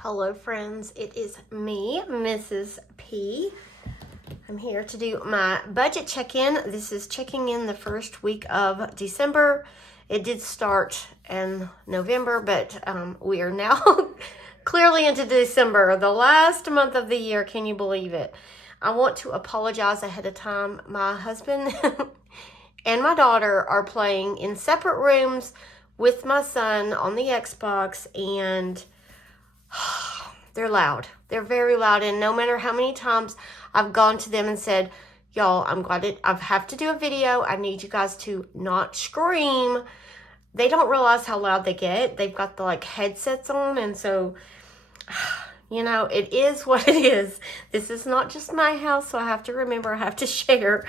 Hello friends, it is me, Mrs. P. I'm here to do my budget check-in. This is checking in the first week of December. It did start in November, but we are now clearly into December, the last month of the year. Can you believe it? I want to apologize ahead of time. My husband and my daughter are playing in separate rooms with my son on the Xbox, and they're loud. They're very loud, and no matter how many times I've gone to them and said, y'all, I have to do a video. I need you guys to not scream. They don't realize how loud they get. They've got the headsets on, and so, you know, it is what it is. This is not just my house, so I have to remember I have to share,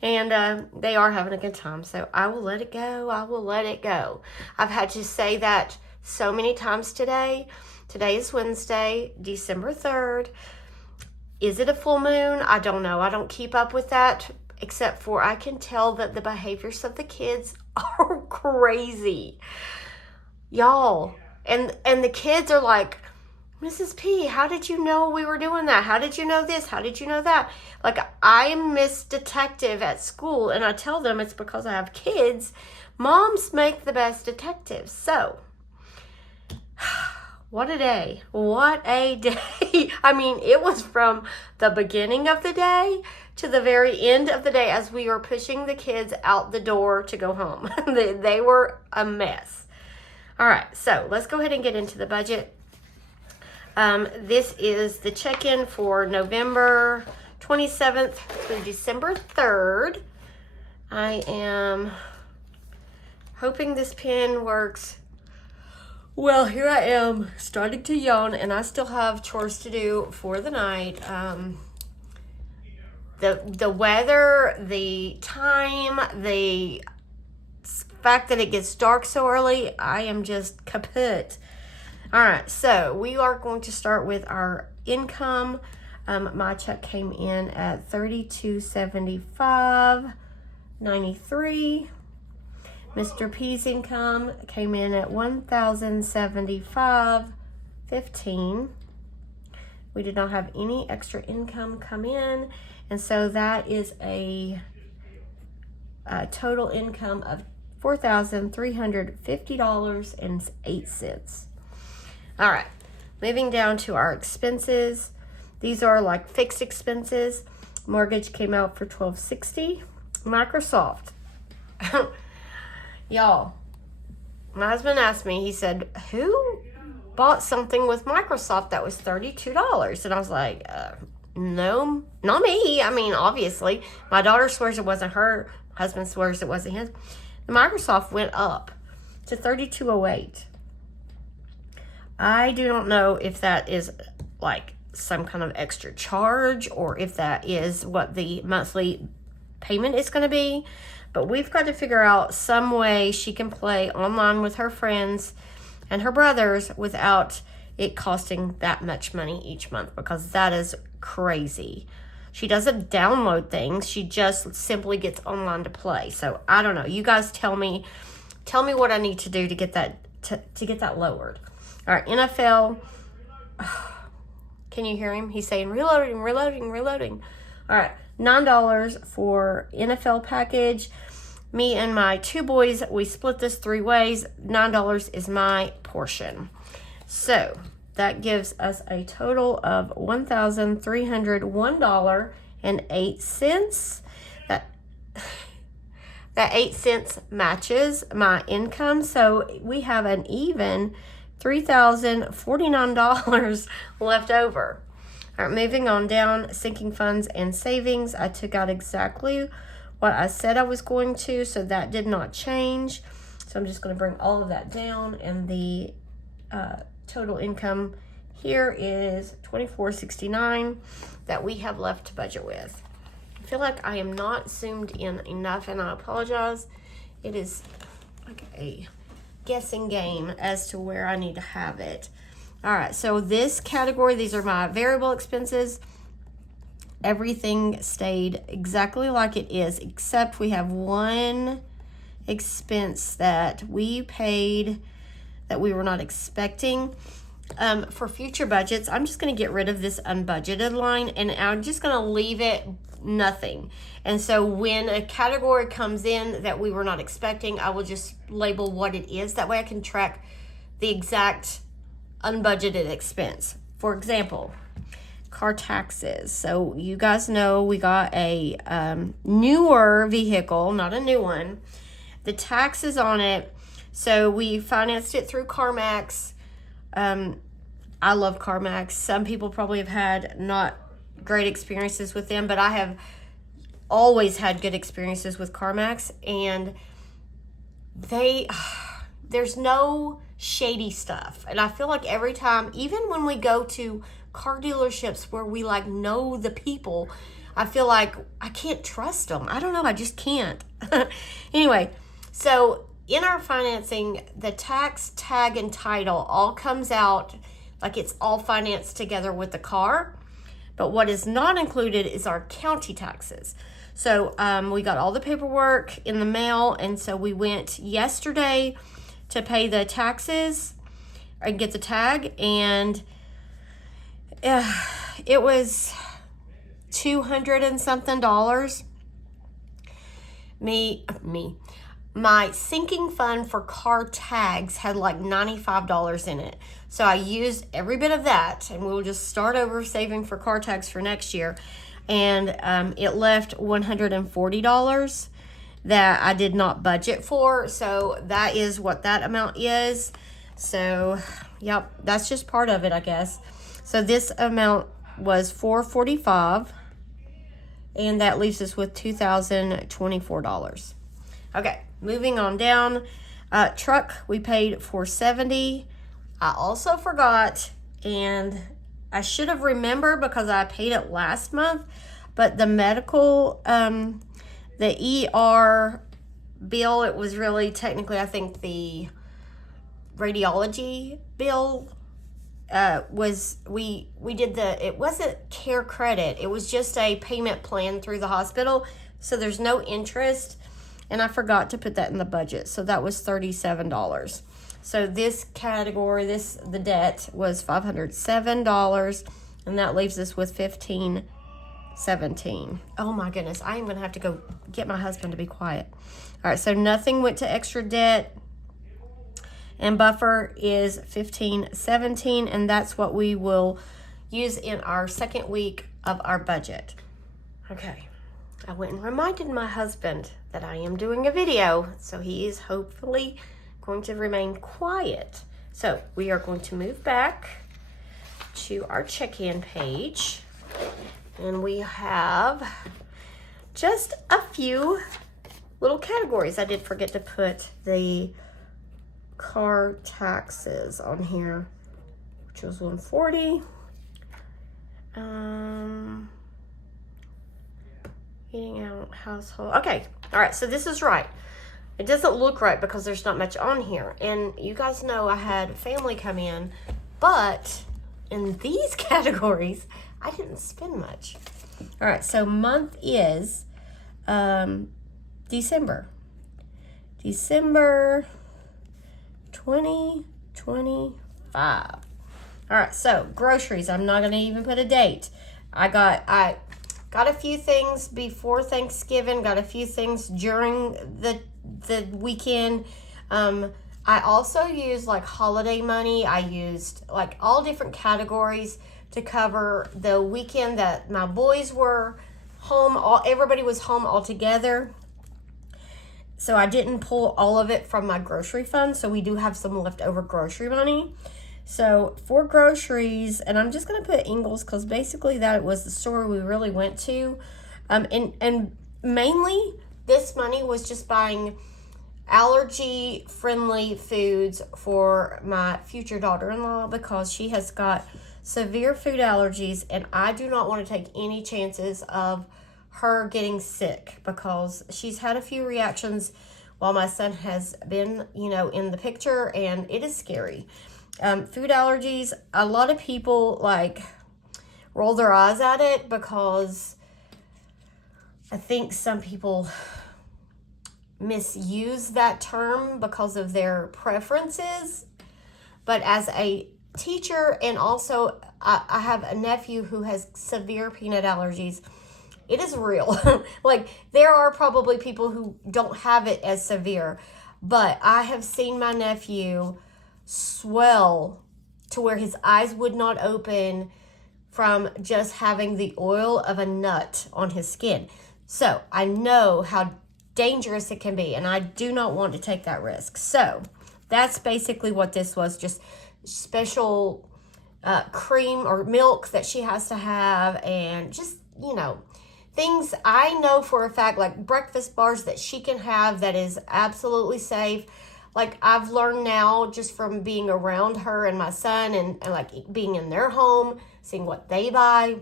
and they are having a good time, so I will let it go. I will let it go. I've had to say that so many times today. Today is Wednesday, December 3rd. Is it a full moon? I don't know. I don't keep up with that, except for I can tell that the behaviors of the kids are crazy. Y'all. And the kids are like, Mrs. P, how did you know we were doing that? How did you know this? How did you know that? Like, I'm Miss Detective at school, and I tell them it's because I have kids. Moms make the best detectives. So, what a day. What a day. I mean, it was from the beginning of the day to the very end of the day as we were pushing the kids out the door to go home. They were a mess. All right, so let's go ahead and get into the budget. This is the check-in for November 27th through December 3rd. I am hoping this pen works. Well, here I am starting to yawn, and I still have chores to do for the night. The weather, the time, the fact that it gets dark so early, I am just kaput. All right, so we are going to start with our income. My check came in at $3275.93. Mr. P's income came in at $1,075.15. We did not have any extra income come in, and so that is a total income of $4,350.08. All right, moving down to our expenses. These are like fixed expenses. Mortgage came out for $1,260. Microsoft. Y'all, my husband asked me, he said, who bought something with Microsoft that was $32? And I was like, no, not me. I mean, obviously. My daughter swears it wasn't her. Husband swears it wasn't his. The Microsoft went up to $32.08. I do not know if that is like some kind of extra charge or if that is what the monthly payment is going to be. But we've got to figure out some way she can play online with her friends and her brothers without it costing that much money each month, because that is crazy. She doesn't download things. She just simply gets online to play. So I don't know. You guys tell me what I need to do to get that to get that lowered. All right, NFL. Can you hear him? He's saying reloading. All right. $9 for NFL package. Me and my two boys, we split this 3 ways. $9 is my portion. So that gives us a total of $1,301.08. That 8 cents matches my income. So we have an even $3,049 left over. All right, moving on down, sinking funds and savings. I took out exactly what I said I was going to, so that did not change. So I'm just going to bring all of that down, and the total income here is $24.69 that we have left to budget with. I feel like I am not zoomed in enough, and I apologize. It is like a guessing game as to where I need to have it. All right, so this category, these are my variable expenses. Everything stayed exactly like it is, except we have one expense that we paid that we were not expecting. for future budgets, I'm just going to get rid of this unbudgeted line, and I'm just going to leave it nothing. And so when a category comes in that we were not expecting, I will just label what it is. That way I can track the exact unbudgeted expense. For example, car taxes. So you guys know we got a newer vehicle, not a new one. The taxes on it, so we financed it through CarMax. I love CarMax. Some people probably have had not great experiences with them, but I have always had good experiences with CarMax, and there's no shady stuff. And I feel like every time, even when we go to car dealerships where we like know the people, I feel like I can't trust them. I don't know, I just can't. Anyway, so in our financing, the tax, tag, and title all comes out like it's all financed together with the car. But what is not included is our county taxes. So we got all the paperwork in the mail, and so we went yesterday to pay the taxes and get the tag, and it was $200 and something. My sinking fund for car tags had like $95 in it. So I used every bit of that, and we'll just start over saving for car tags for next year. And it left $140 that I did not budget for. So that is what that amount is. So, yep, that's just part of it, I guess. So this amount was $445, and that leaves us with $2,024. Okay, moving on down. Truck, we paid $470. I also forgot, and I should have remembered because I paid it last month, but the medical, the ER bill, it was really technically, I think the radiology bill was, we did it wasn't care credit, it was just a payment plan through the hospital, so there's no interest, and I forgot to put that in the budget, so that was $37. So this category, the debt was $507, and that leaves us with $1,517. Oh my goodness, I am going to have to go get my husband to be quiet. All right, so nothing went to extra debt, and buffer is $1,517, and that's what we will use in our second week of our budget. Okay, I went and reminded my husband that I am doing a video, so he is hopefully going to remain quiet. So we are going to move back to our check-in page, and we have just a few little categories. I did forget to put the car taxes on here, which was $140. Eating out, household. Okay, all right, so this is right. It doesn't look right because there's not much on here. And you guys know I had family come in, but in these categories, I didn't spend much. All right, so month is December. December 2025. All right, so groceries. I'm not going to even put a date. I got a few things before Thanksgiving, got a few things during the weekend. I also used like holiday money. I used like all different categories to cover the weekend that my boys were home. Everybody was home all together. So I didn't pull all of it from my grocery fund. So we do have some leftover grocery money. So for groceries, and I'm just going to put Ingles because basically that was the store we really went to. And mainly this money was just buying allergy-friendly foods for my future daughter-in-law because she has got severe food allergies, and I do not want to take any chances of her getting sick because she's had a few reactions while my son has been, in the picture, and it is scary. Food allergies, a lot of people roll their eyes at it because I think some people misuse that term because of their preferences. But as a teacher, and also I have a nephew who has severe peanut allergies. It is real. Like, there are probably people who don't have it as severe, but I have seen my nephew swell to where his eyes would not open from just having the oil of a nut on his skin. So I know how dangerous it can be, and I do not want to take that risk. So that's basically what this was, just special cream or milk that she has to have, and just, you know, things I know for a fact, like breakfast bars that she can have that is absolutely safe. Like, I've learned now just from being around her and my son, and like being in their home, seeing what they buy,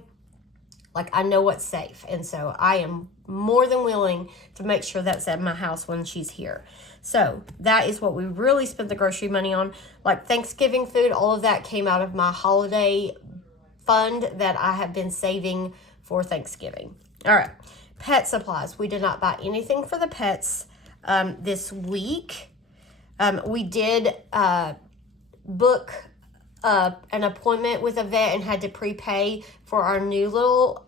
like, I know what's safe. And so I am more than willing to make sure that's at my house when she's here. So that is what we really spent the grocery money on. Like Thanksgiving food, all of that came out of my holiday fund that I have been saving for Thanksgiving. All right, pet supplies. We did not buy anything for the pets this week. We did book an appointment with a vet and had to prepay for our new little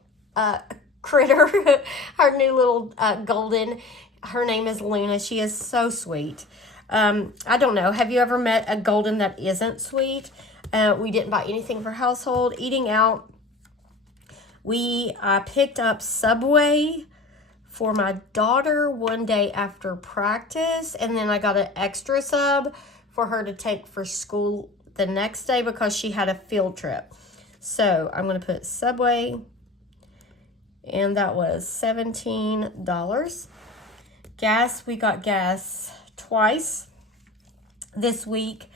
critter, our new little golden. Her name is Luna. She is so sweet. I don't know. Have you ever met a golden that isn't sweet? We didn't buy anything for household. Eating out, we picked up Subway for my daughter one day after practice, and then I got an extra sub for her to take for school the next day because she had a field trip. So I'm going to put Subway, and that was $17. Gas, we got gas twice this week,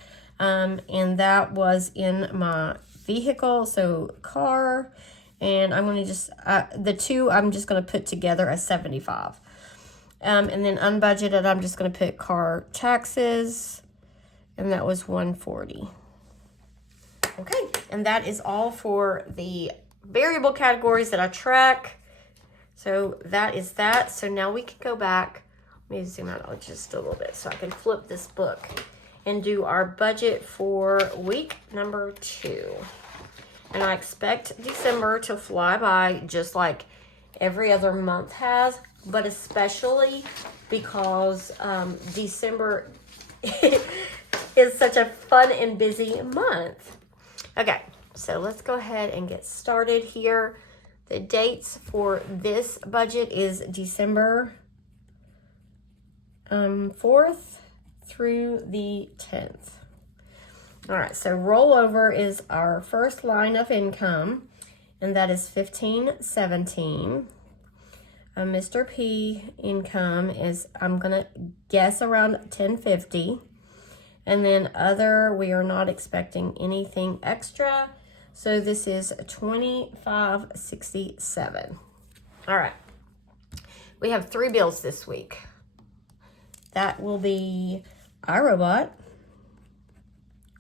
and that was in my vehicle, so car, and I'm going to just, the two I'm just going to put together as 75. And then unbudgeted, I'm just going to put car taxes, and that was 140. Okay, and that is all for the variable categories that I track. So that is that. So now we can go back. Let me zoom out just a little bit so I can flip this book and do our budget for week number 2. And I expect December to fly by just like every other month has, but especially because December is such a fun and busy month. Okay, so let's go ahead and get started here. The dates for this budget is December 4th through the 10th. All right, so rollover is our first line of income, and that is $15.17. Mr. P income is, I'm gonna guess, around $10.50. And then other, we are not expecting anything extra. So this is $25.67. All right. We have 3 bills this week. That will be iRobot,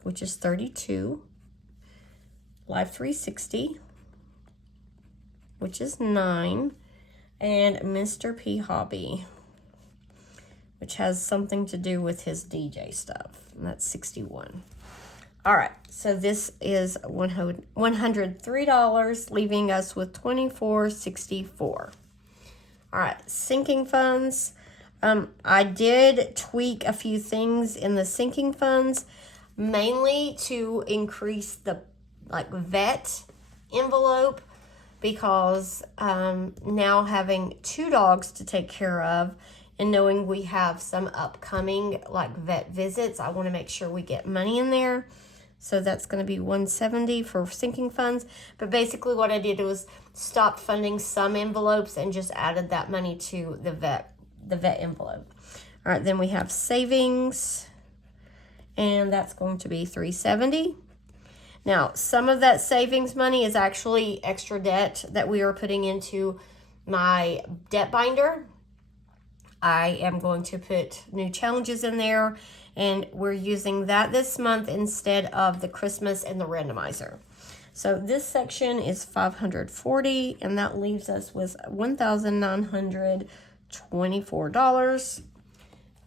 which is $32. Life 360, which is $9. And Mr. P Hobby, which has something to do with his DJ stuff. And that's $61. All right, so this is $103, leaving us with $24.64. All right, sinking funds. I did tweak a few things in the sinking funds, mainly to increase the vet envelope, because now having 2 dogs to take care of, and knowing we have some upcoming vet visits, I want to make sure we get money in there. So that's going to be $170 for sinking funds. But basically what I did was stop funding some envelopes and just added that money to the vet envelope. All right, then we have savings, and that's going to be $370. Now, some of that savings money is actually extra debt that we are putting into my debt binder. I am going to put new challenges in there, and we're using that this month instead of the Christmas and the randomizer. So this section is $540, and that leaves us with $1,924.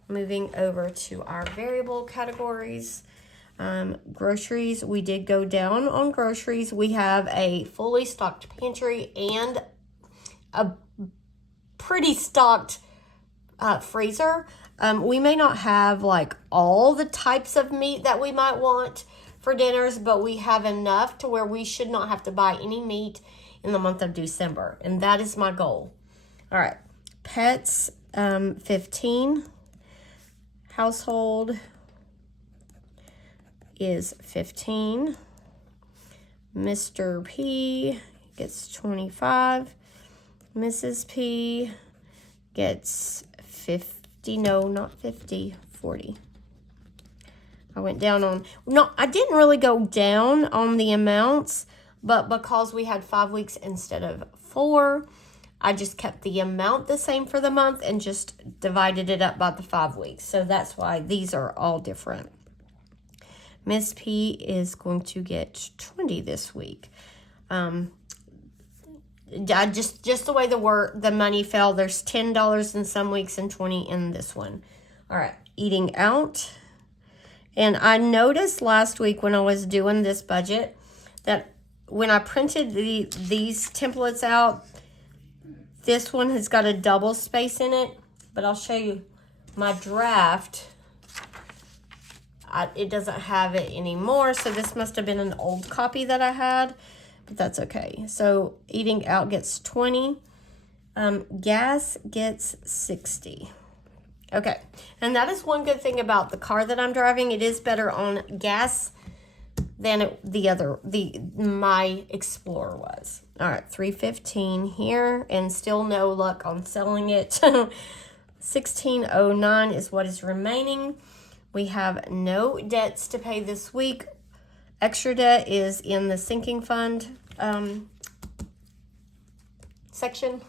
Moving over to our variable categories. Groceries, we did go down on groceries. We have a fully stocked pantry and a pretty stocked freezer. We may not have like all the types of meat that we might want for dinners, but we have enough to where we should not have to buy any meat in the month of December. And that is my goal. All right. Pets, 15. Household is 15. Mr. P gets 25. Mrs. P gets 50. No, not 50. 40. I went down on... No, I didn't really go down on the amounts, but because we had 5 weeks instead of 4, I just kept the amount the same for the month and just divided it up by the 5 weeks. So that's why these are all different. Miss P is going to get 20 this week. Just the way the money fell, there's $10 in some weeks and 20 in this one. All right, eating out. And I noticed last week when I was doing this budget that when I printed these templates out, this one has got a double space in it, but I'll show you my draft. It doesn't have it anymore, so this must have been an old copy that I had, but that's okay. So eating out gets 20. Gas gets 60. Okay, and that is one good thing about the car that I'm driving. It is better on gas than my Explorer was. All right, $3.15 here, and still no luck on selling it. $16.09 is what is remaining. We have no debts to pay this week. Extra debt is in the sinking fund section.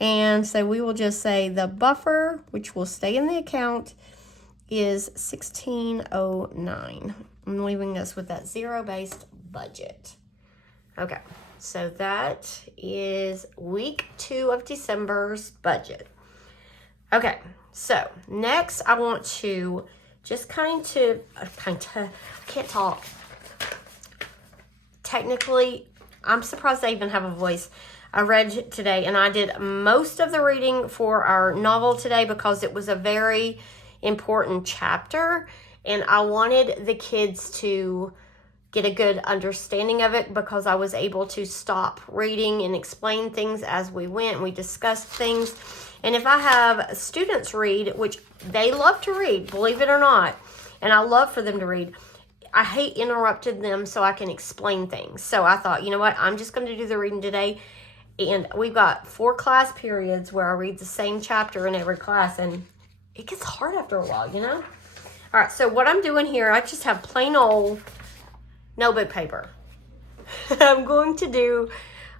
And so we will just say the buffer, which will stay in the account, is $16.09. I'm leaving us with that zero-based budget. Okay, so that is week 2 of December's budget. Okay, so next I want to just I can't talk. Technically, I'm surprised I even have a voice. I read today, and I did most of the reading for our novel today because it was a very important chapter, and I wanted the kids to get a good understanding of it because I was able to stop reading and explain things as we went. We discussed things. And if I have students read, which they love to read, believe it or not, and I love for them to read, I hate interrupting them so I can explain things. So I thought, you know what, I'm just going to do the reading today. And we've got 4 class periods where I read the same chapter in every class, and it gets hard after a while, you know? All right, so what I'm doing here, I just have plain old notebook paper. I'm going to do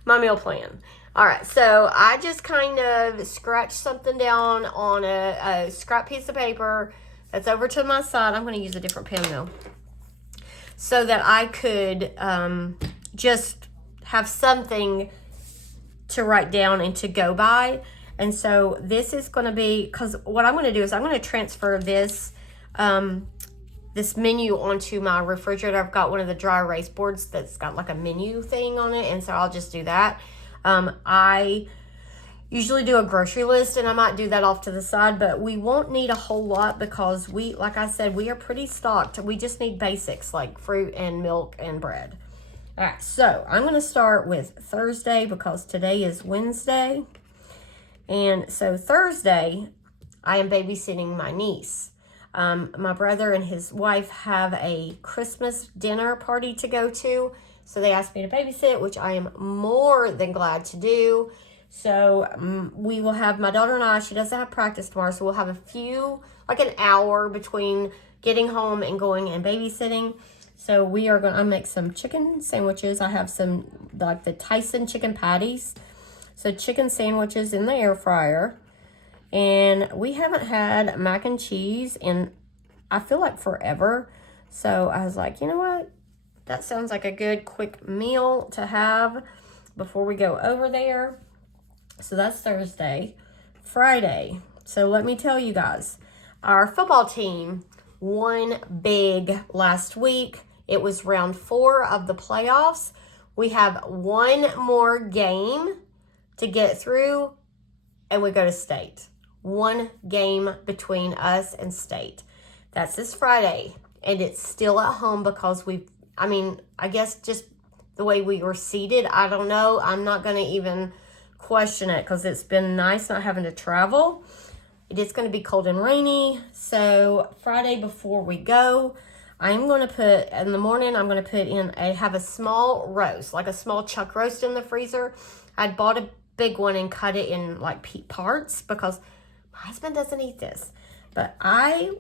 my meal plan. All right, so I just kind of scratched something down on a scrap piece of paper that's over to my side. I'm going to use a different pen though, so that I could just have something to write down and to go by. And so this is going to be, because what I'm going to do is I'm going to transfer this this menu onto my refrigerator. I've got one of the dry erase boards that's got like a menu thing on it, and so I'll just do that. I usually do a grocery list, and I might do that off to the side, but we won't need a whole lot because we, like I said, we are pretty stocked. We just need basics like fruit and milk and bread. All right, so I'm going to start with Thursday because today is Wednesday. And so Thursday, I am babysitting my niece. My brother and his wife have a Christmas dinner party to go to. So they asked me to babysit, which I am more than glad to do. So we will have, my daughter and I, she doesn't have practice tomorrow, so we'll have a few, like an hour between getting home and going and babysitting. So we are going to make some chicken sandwiches. I have some, like the Tyson chicken patties. So chicken sandwiches in the air fryer. And we haven't had mac and cheese in, I feel like, forever. So I was like, you know what? That sounds like a good quick meal to have before we go over there. So that's Thursday. Friday. So let me tell you guys, our football team won big last week. It was round 4 of the playoffs. We have one more game to get through, and we go to state. One game between us and state. That's this Friday, and it's still at home because I guess just the way we were seated, I don't know. I'm not going to even question it because it's been nice not having to travel. It is going to be cold and rainy, so Friday before we go, I'm going to put, in the morning, I'm going to put in, have a small roast, like a small chuck roast in the freezer. I'd bought a big one and cut it in like parts because my husband doesn't eat this. But I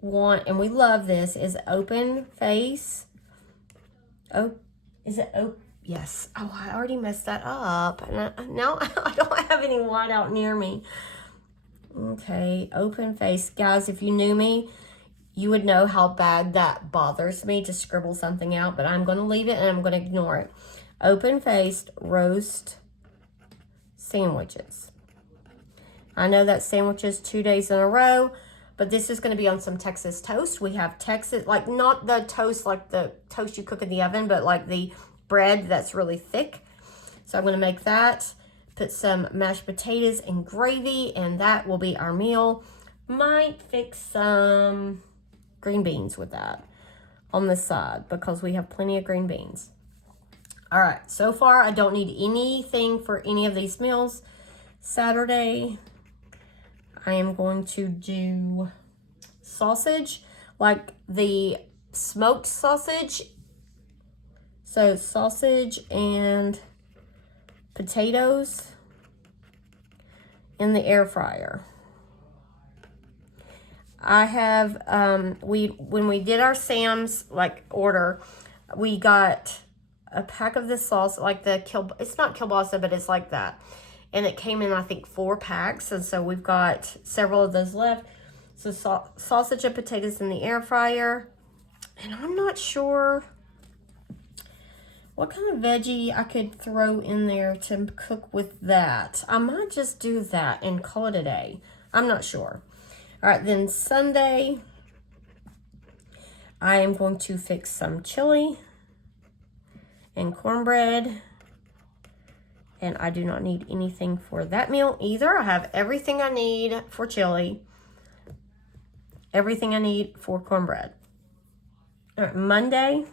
want, and we love this, is open face. Oh, is it open? Yes. Oh, I already messed that up. And now I don't have any white out near me. Okay, open face. Guys, if you knew me, you would know how bad that bothers me to scribble something out, but I'm going to leave it and I'm going to ignore it. Open-faced roast sandwiches. I know that sandwiches 2 days in a row, but this is going to be on some Texas toast. We have Texas, like not the toast like the toast you cook in the oven, but like the bread that's really thick. So I'm going to make that. Put some mashed potatoes and gravy, and that will be our meal. Might fix some green beans with that on the side because we have plenty of green beans. All right, so far I don't need anything for any of these meals. Saturday, I am going to do sausage, like the smoked sausage. So sausage and potatoes in the air fryer. I have, when we did our Sam's order, we got a pack of this sauce, like it's not kielbasa, but it's like that. And it came in, I think, 4 packs. And so we've got several of those left. So sausage and potatoes in the air fryer. And I'm not sure what kind of veggie I could throw in there to cook with that. I might just do that and call it a day. I'm not sure. All right, then Sunday, I am going to fix some chili and cornbread. And I do not need anything for that meal either. I have everything I need for chili, everything I need for cornbread. All right, Monday,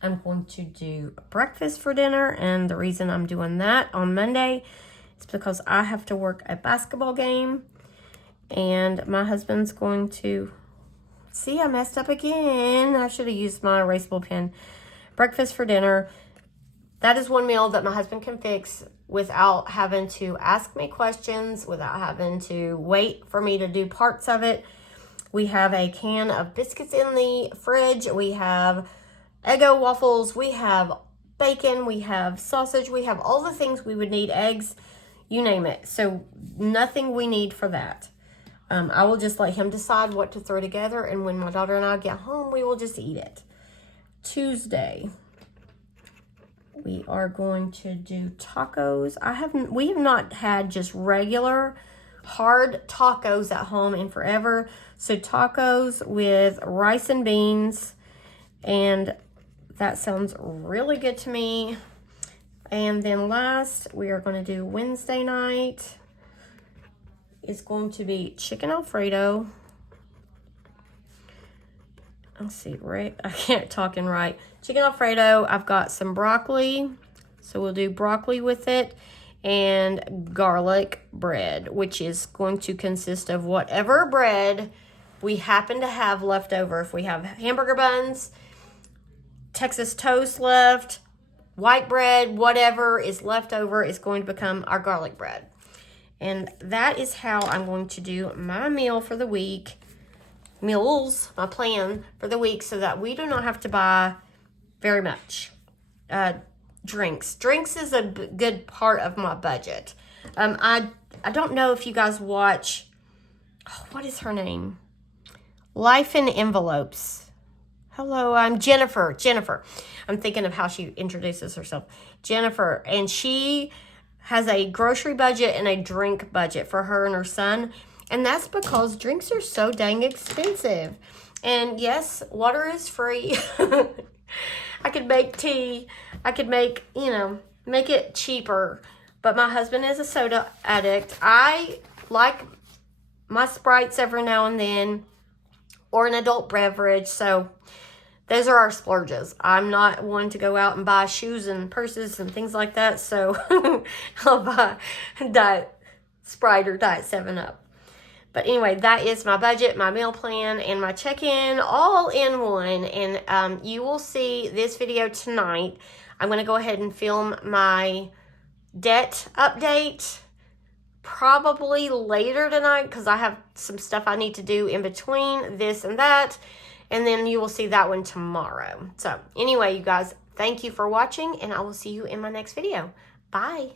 I'm going to do breakfast for dinner. And the reason I'm doing that on Monday is because I have to work a basketball game. And my husband's going to... See, I messed up again. I should have used my erasable pen. Breakfast for dinner. That is one meal that my husband can fix without having to ask me questions, without having to wait for me to do parts of it. We have a can of biscuits in the fridge. We have Eggo waffles. We have bacon. We have sausage. We have all the things we would need, eggs, you name it. So nothing we need for that. I will just let him decide what to throw together, and when my daughter and I get home, we will just eat it. Tuesday, we are going to do tacos. We have not had just regular hard tacos at home in forever. So tacos with rice and beans, and that sounds really good to me. And then last, we are going to do Wednesday night. It's going to be chicken Alfredo. Let's see, right? I can't talking right. Chicken Alfredo. I've got some broccoli, so we'll do broccoli with it, and garlic bread, which is going to consist of whatever bread we happen to have left over. If we have hamburger buns, Texas toast left, white bread, whatever is left over is going to become our garlic bread. And that is how I'm going to do my meal for the week. Meals, my plan for the week, so that we do not have to buy very much. Drinks. Drinks is a good part of my budget. I don't know if you guys watch, what is her name? Life in Envelopes. Hello, I'm Jennifer. I'm thinking of how she introduces herself. Jennifer, and she has a grocery budget and a drink budget for her and her son. And that's because drinks are so dang expensive. And yes, water is free. I could make tea. I could make, make it cheaper. But my husband is a soda addict. I like my Sprites every now and then, or an adult beverage. So those are our splurges. I'm not one to go out and buy shoes and purses and things like that. So I'll buy Diet Sprite or Diet 7-Up. But anyway, that is my budget, my meal plan, and my check-in all in one. And you will see this video tonight. I'm going to go ahead and film my debt update probably later tonight because I have some stuff I need to do in between this and that. And then you will see that one tomorrow. So anyway, you guys, thank you for watching, and I will see you in my next video. Bye.